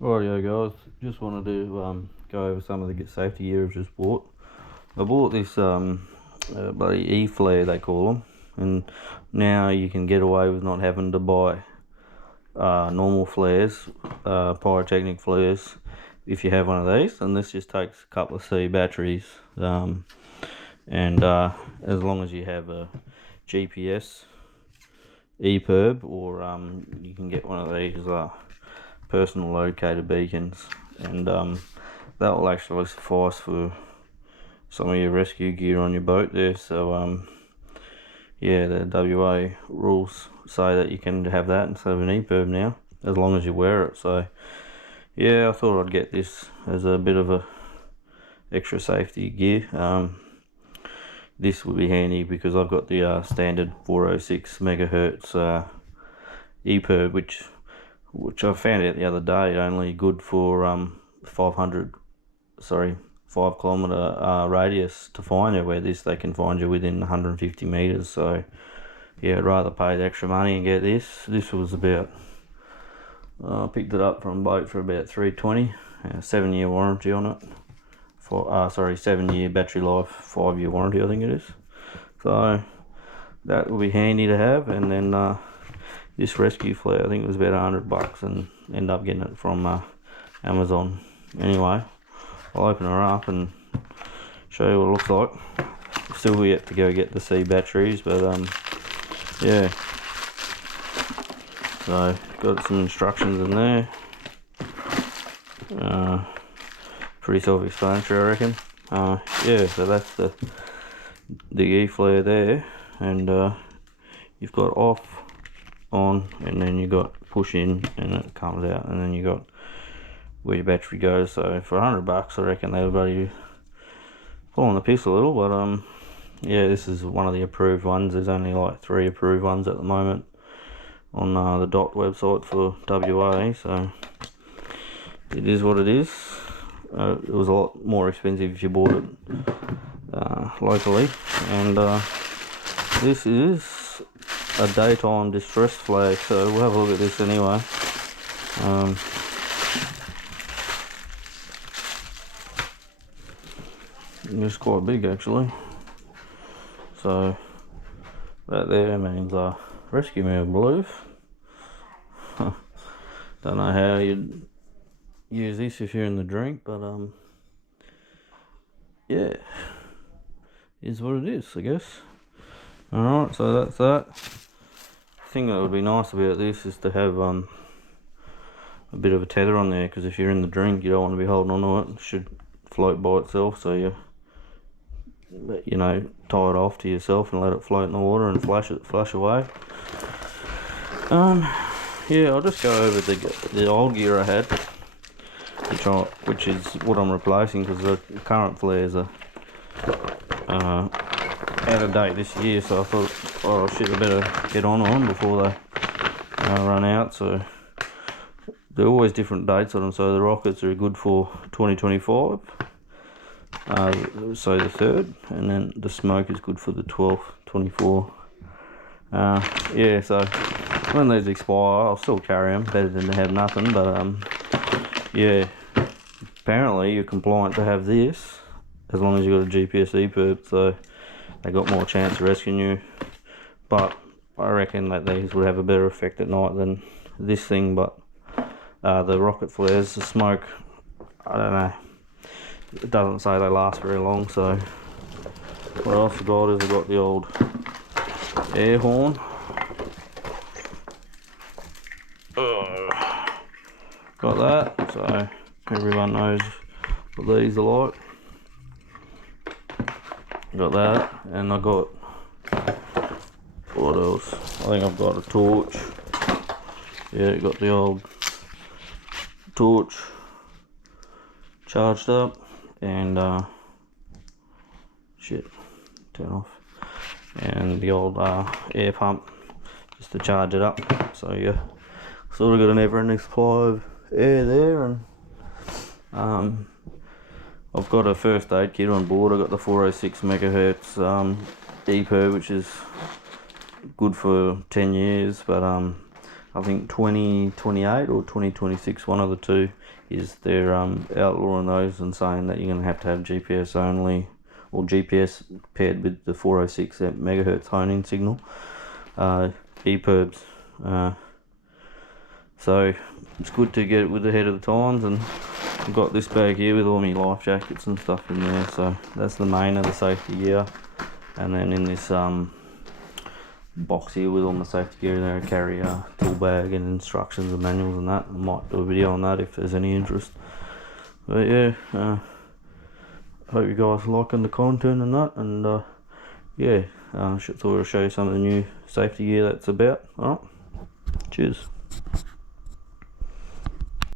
Rightio guys, just wanted to go over some of the safety gear I've just bought. I bought this bloody E-flare they call them, and now you can get away with not having to buy normal flares, pyrotechnic flares, if you have one of these. And this just takes a couple of C batteries, and as long as you have a GPS EPIRB, or you can get one of these personal locator beacons, and that will actually suffice for some of your rescue gear on your boat there. So yeah, the WA rules say that you can have that instead of an EPIRB now, as long as you wear it. So yeah, I thought I'd get this as a bit of a extra safety gear. This would be handy because I've got the standard 406 megahertz EPIRB, which I found out the other day only good for 5 kilometre radius to find you, where this they can find you within 150 metres. So yeah, I'd rather pay the extra money and get this. This was about, I picked it up from a boat for about $320, 7-year warranty on it. 7-year battery life, 5-year warranty I think it is. So that will be handy to have. And then this rescue flare, I think it was about $100, and end up getting it from Amazon. Anyway, I'll open her up and show you what it looks like. Still yet to go get the C batteries, but yeah. So got some instructions in there. Pretty self-explanatory, I reckon. Yeah, so that's the E-flare there, and you've got off, on, and then you got push in, and it comes out, and then you got where your battery goes. So for $100, I reckon everybody pulling the piss a little, but yeah, this is one of the approved ones. There's only like 3 approved ones at the moment on the DOT website for WA, so it is what it is. It was a lot more expensive if you bought it locally, and this is a daytime distress flag, so we'll have a look at this anyway. It's quite big actually. So that there means rescue me, I believe. Don't know how you'd use this if you're in the drink, but yeah, is what it is, I guess. Alright, so that's that. The thing that would be nice about this is to have a bit of a tether on there, because if you're in the drink you don't want to be holding on to it. It should float by itself, so you know, tie it off to yourself and let it float in the water and flash away. Yeah, I'll just go over the old gear I had, which is what I'm replacing, because the current flares are out of date this year. So I thought, oh shit, I better get on them before they run out. So they're always different dates on them. So the rockets are good for 2025, so the 3rd, and then the smoke is good for the 12th, 24. Yeah, so when these expire I'll still carry them, better than to have nothing. But yeah, apparently you're compliant to have this as long as you've got a GPS EPIRB, so they got more chance of rescuing you. But I reckon that these would have a better effect at night than this thing. But the rocket flares, the smoke, I don't know, it doesn't say they last very long. So what else I got is I got the old air horn. Got that, so everyone knows what these are like. Got that, and I got, what else? I think I've got a torch. Yeah, got the old torch charged up, and shit, turn off. And the old air pump just to charge it up. So yeah, sort of got an never-ending supply of air there. And I've got a first aid kit on board. I got the 406 megahertz EPIRB, which is good for 10 years, but I think 2028 or 2026, one of the two, is they're outlawing those and saying that you're going to have GPS only, or GPS paired with the 406 megahertz honing signal, EPIRBs. So it's good to get it with the head of the times, and I've got this bag here with all my life jackets and stuff in there, so that's the main of the safety gear. And then in this box here with all my safety gear there, I carry a tool bag and instructions and manuals and that. I might do a video on that if there's any interest. But yeah, hope you guys are liking the content and that, and yeah, thought I'd show you some of the new safety gear that's about. Alright, cheers.